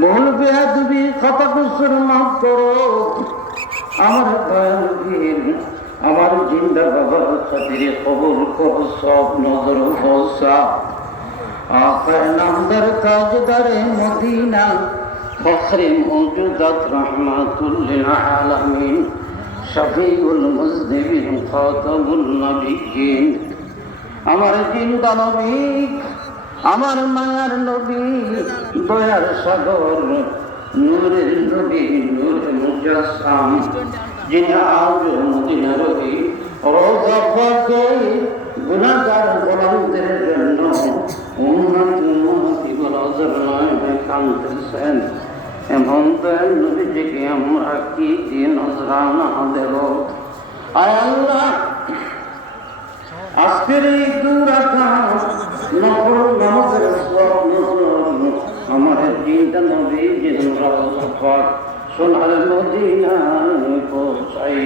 ভুল বেয়াদবি কথা কুসুর মাফ করো। আমার দয়ালুহীন আমার জিন্দা বাবার খাতিরে কবুল করো সব নজর ফসা। আকার নামদার তাজদারে মদিনা ফখরে মওজুদাত রাহমাতুল লিল আলামিন শফিউল মুজনিবিন খাতামুন নবিয়্যিন। আমার জিন্দা নবী আমার মায়ার নবী দয়ার সাগর নূরের নবী নূরে মুজাসসাম যিনি আজ মদিনা রবি রোজা পাকে গুনাহগার গোলামদের জন্য উম্মতি বলাজর নয় কাঁদতেছেন। এমন দয়াল নবীজিকে আমরা কি দিয়ে নজরানা দেব? আয় আল্লাহ, আজকের এই দুরাকাত নফল নামাজের সওয়াব নজর আমার জিন্দা নবীজির রওজা পাক সোনার মদিনায় পৌঁছাইয়া